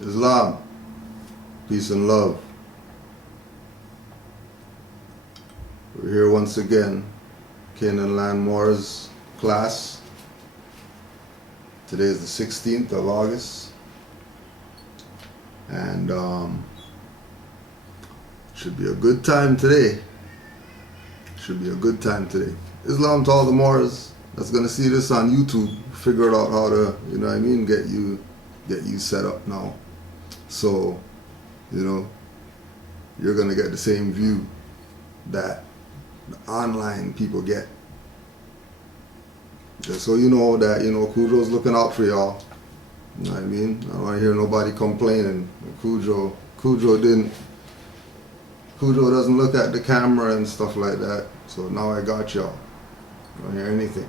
Islam, peace and love. We're here once again, Canaanland Moors class. Today is the 16th of August, and should be a good time today. Should be a good time today. Islam to all the Moors that's gonna see this on YouTube, figure out how to, you know what I mean, get you set up now. So, you know, you're gonna get the same view that the online people get. Just so you know that, you know, Cujo's looking out for y'all. You know what I mean? I don't want to hear nobody complaining. Cujo doesn't look at the camera and stuff like that. So now I got y'all. I don't hear anything.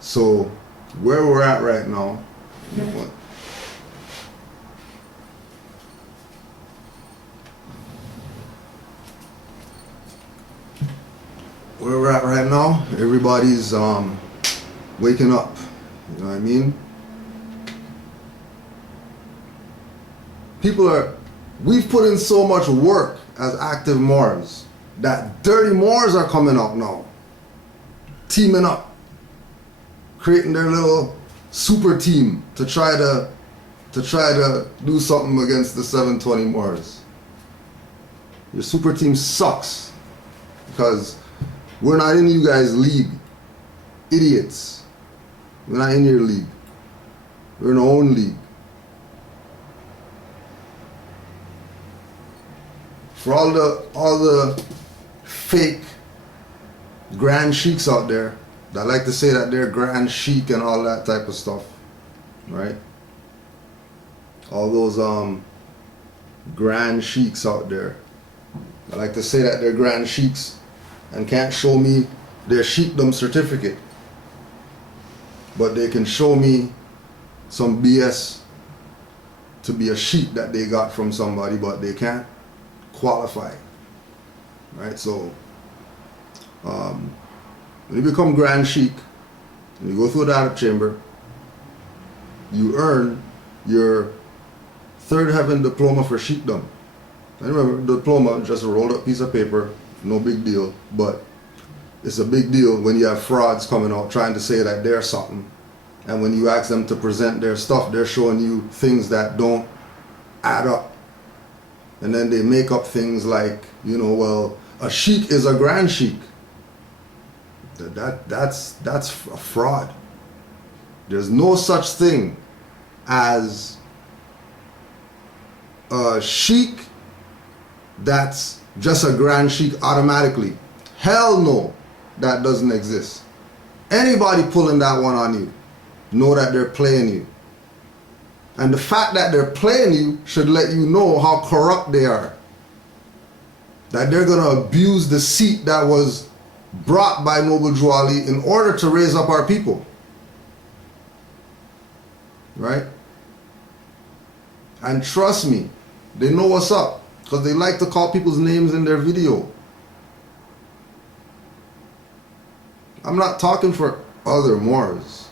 So where we're at right now, where we're at right now, everybody's waking up. You know what I mean? We've put in so much work as active Moors that dirty Moors are coming out now, teaming up, creating their little super team to try to do something against the 720 Moors. Your super team sucks because we're not in you guys' league. Idiots. We're not in your league. We're in our own league. For all the fake grand sheiks out there that like to say that they're grand sheik and all that type of stuff, right? All those grand sheiks out there that like to say that they're grand sheiks and can't show me their sheikdom certificate, but they can show me some BS to be a sheik that they got from somebody, but they can't qualify, right? So when you become grand sheik and you go through the Arab chamber, you earn your third heaven diploma for sheikdom. And remember, diploma, just a rolled up piece of paper, no big deal, but it's a big deal when you have frauds coming out trying to say that they're something, and when you ask them to present their stuff, they're showing you things that don't add up. And then they make up things like, you know, well, a sheik is a grand sheik. That's a fraud. There's no such thing as a sheik that's just a grand sheik automatically. Hell no, that doesn't exist. Anybody pulling that one on you, know that they're playing you. And the fact that they're playing you should let you know how corrupt they are. That they're going to abuse the seat that was brought by Noble Drew Ali in order to raise up our people. Right? And trust me, they know what's up, because they like to call people's names in their video. I'm not talking for other Moors.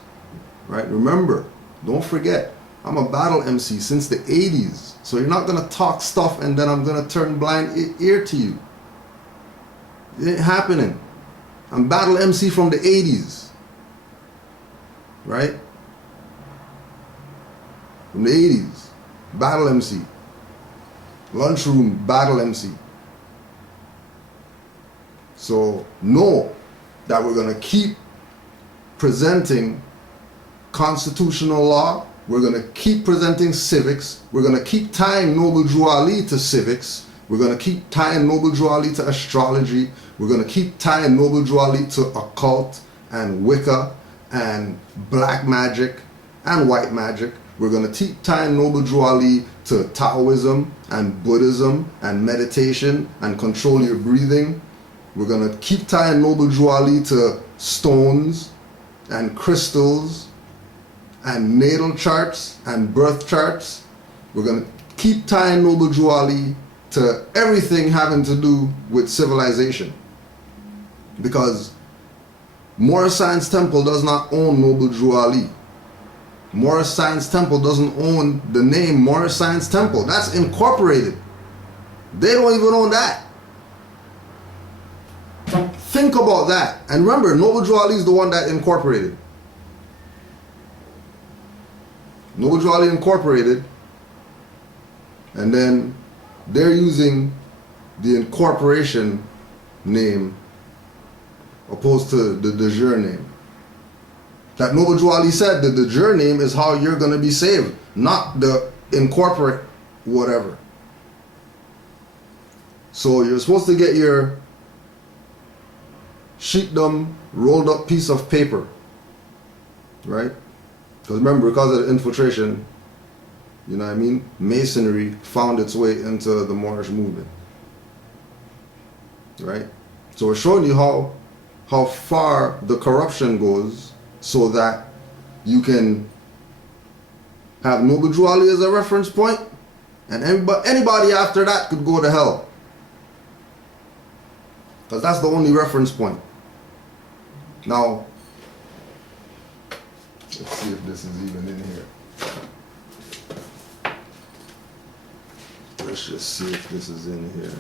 Right? Remember, don't forget, I'm a battle MC since the 80s. So you're not going to talk stuff and then I'm going to turn blind ear to you. It ain't happening. I'm battle MC from the 80s. Right? From the 80s. Battle MC. Lunchroom battle MC. So know that we're going to keep presenting constitutional law. We're going to keep presenting civics. We're going to keep tying Noble Drew Ali to civics. We're going to keep tying Noble Drew Ali to astrology. We're going to keep tying Noble Drew Ali to occult and Wicca and black magic and white magic. We're going to keep tying Noble Drew Ali to Taoism and Buddhism and meditation and control your breathing. We're going to keep tying Noble Drew Ali to stones and crystals and natal charts and birth charts. We're going to keep tying Noble Drew Ali to everything having to do with civilization. Because Moor Science Temple does not own Noble Drew Ali. Morris Science Temple doesn't own the name Morris Science Temple. That's incorporated. They don't even own that. Think about that. And remember, Noble Drew Ali is the one that incorporated. Noble Drew Ali incorporated, and then they're using the incorporation name opposed to the de jure name. That Noble Drew Ali said that the de jure name is how you're going to be saved, not the incorporate whatever. So you're supposed to get your sheepdom rolled up piece of paper, right? Because remember, because of the infiltration, you know what I mean, Masonry found its way into the Moorish movement, right? So we're showing you how far the corruption goes, so that you can have Noble Drew Ali as a reference point, and anybody after that could go to hell, because that's the only reference point. Now, let's see if this is even in here. Let's just see if this is in here.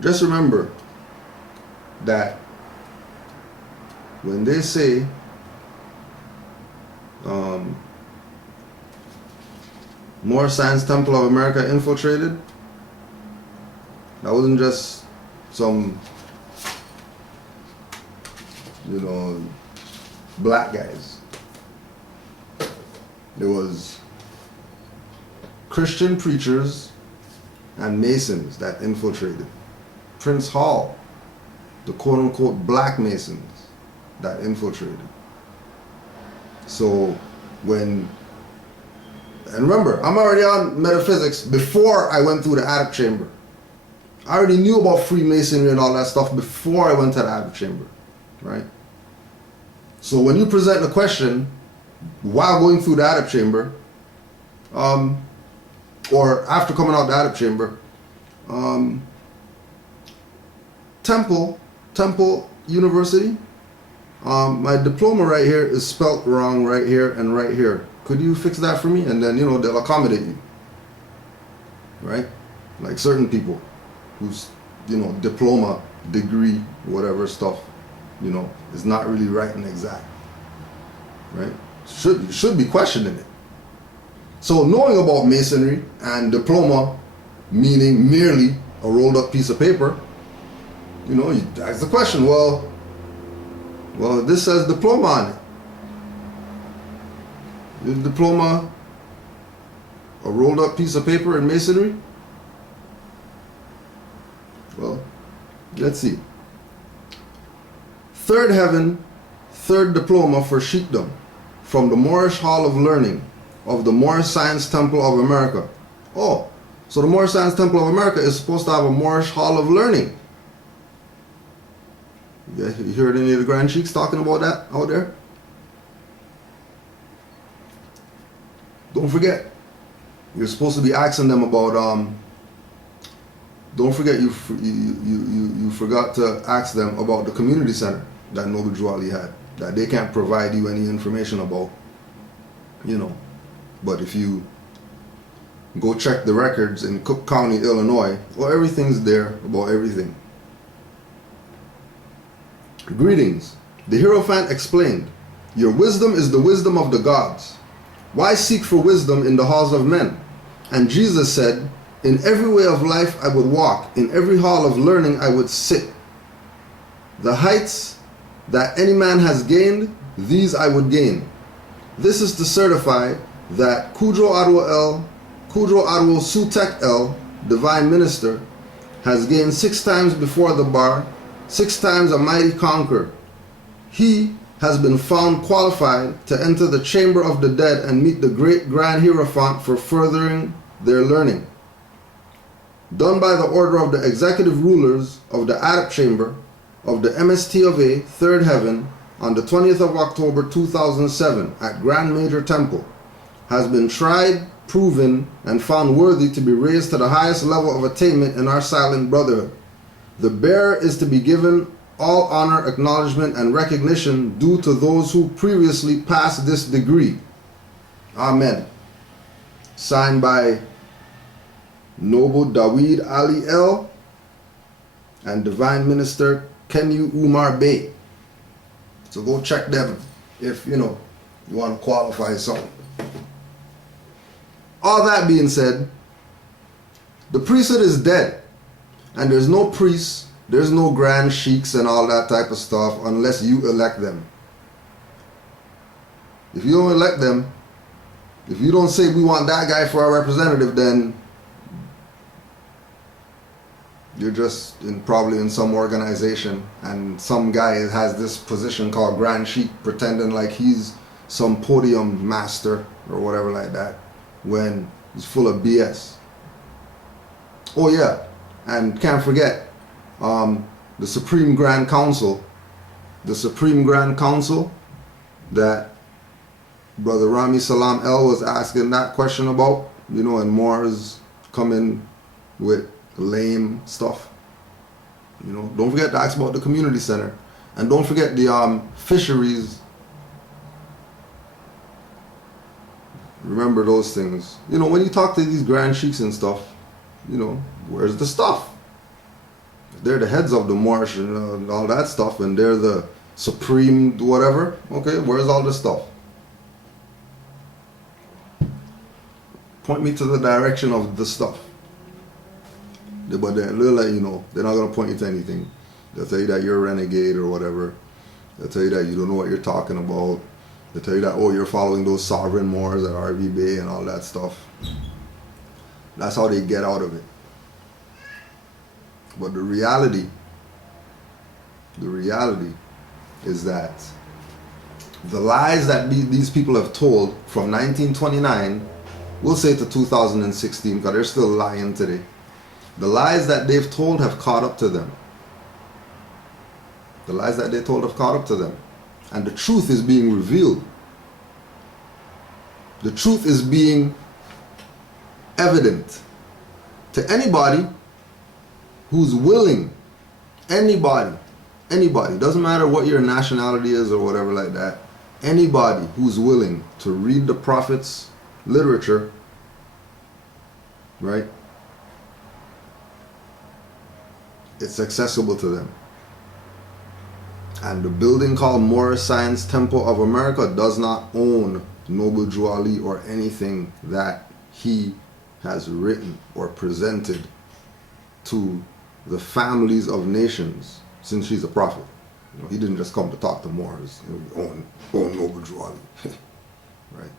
Just remember that when they say Moorish Science Temple of America infiltrated, that wasn't just some, you know, black guys. There was Christian preachers and Masons that infiltrated. Prince Hall, the quote-unquote black Masons that infiltrated. So when, and remember, I'm already on metaphysics before I went through the attic chamber. I already knew about Freemasonry and all that stuff before I went to the attic chamber, right? So when you present the question while going through the attic chamber, or after coming out the attic chamber, Temple University, my diploma right here is spelt wrong right here and right here. Could you fix that for me? And then, you know, they'll accommodate you, right? Like certain people whose, you know, diploma, degree, whatever stuff, you know, is not really right and exact, right? You should be questioning it. So knowing about Masonry and diploma meaning merely a rolled up piece of paper, you know, you ask the question, well, this says diploma on it. Is diploma a rolled up piece of paper in Masonry? Well, let's see. Third heaven, third diploma for Sheikdom from the Moorish Hall of Learning of the Moorish Science Temple of America. Oh, so the Moorish Science Temple of America is supposed to have a Moorish Hall of Learning. You heard any of the Grand Sheiks talking about that out there? Don't forget, you're supposed to be asking them about, don't forget you forgot to ask them about the community center that Noble Drew Ali had, that they can't provide you any information about, you know. But if you go check the records in Cook County, Illinois, well, everything's there about everything. Greetings. The Hierophant explained, your wisdom is the wisdom of the gods. Why seek for wisdom in the halls of men? And Jesus said, in every way of life I would walk, in every hall of learning I would sit. The heights that any man has gained, these I would gain. This is to certify that Kudro Arwo Sutek El, divine minister, has gained 6 times before the bar, 6 times a mighty conqueror. He has been found qualified to enter the chamber of the dead and meet the great grand Hierophant for furthering their learning. Done by the order of the executive rulers of the Attic Chamber of the MST of A, Third Heaven, on the 20th of October 2007 at Grand Major Temple, has been tried proven and found worthy to be raised to the highest level of attainment in our silent brotherhood. The bearer is to be given all honor, acknowledgement, and recognition due to those who previously passed this degree. Amen. Signed by Noble Daweed Ali L. and Divine Minister Kenyu Umar Bey. So go check them if you want to qualify something. All that being said, the priesthood is dead, and there's no priests, there's no grand sheiks and all that type of stuff unless you elect them. If you don't elect them, if you don't say we want that guy for our representative, then you're just probably in some organization and some guy has this position called Grand Sheik pretending like he's some podium master or whatever like that when he's full of BS. Oh yeah, and can't forget the Supreme Grand Council. The Supreme Grand Council that Brother Rami Salam El was asking that question about, and Moore's coming with lame stuff. Don't forget to ask about the community center, and don't forget the fisheries. Remember those things. When you talk to these grand sheiks and stuff, where's the stuff? They're the heads of the marsh and all that stuff, and they're the supreme whatever. Okay, where's all the stuff? Point me to the direction of the stuff. But they'll let you know. They're not going to point you to anything. They'll tell you that you're a renegade or whatever. They'll tell you that you don't know what you're talking about. They'll tell you that, you're following those sovereign Moors at RV Bay and all that stuff. That's how they get out of it. But the reality is that the lies that these people have told from 1929, we'll say to 2016, because they're still lying today. The lies that they've told have caught up to them. The lies that they told have caught up to them. And the truth is being revealed. The truth is being evident to anybody who's willing. Anybody, doesn't matter what your nationality is or whatever like that. Anybody who's willing to read the prophets' literature, right? It's accessible to them. And the building called Moorish Science Temple of America does not own Noble Drew Ali or anything that he has written or presented to the families of nations since he's a prophet. He didn't just come to talk to Moors. Own Noble Drew Ali. Right?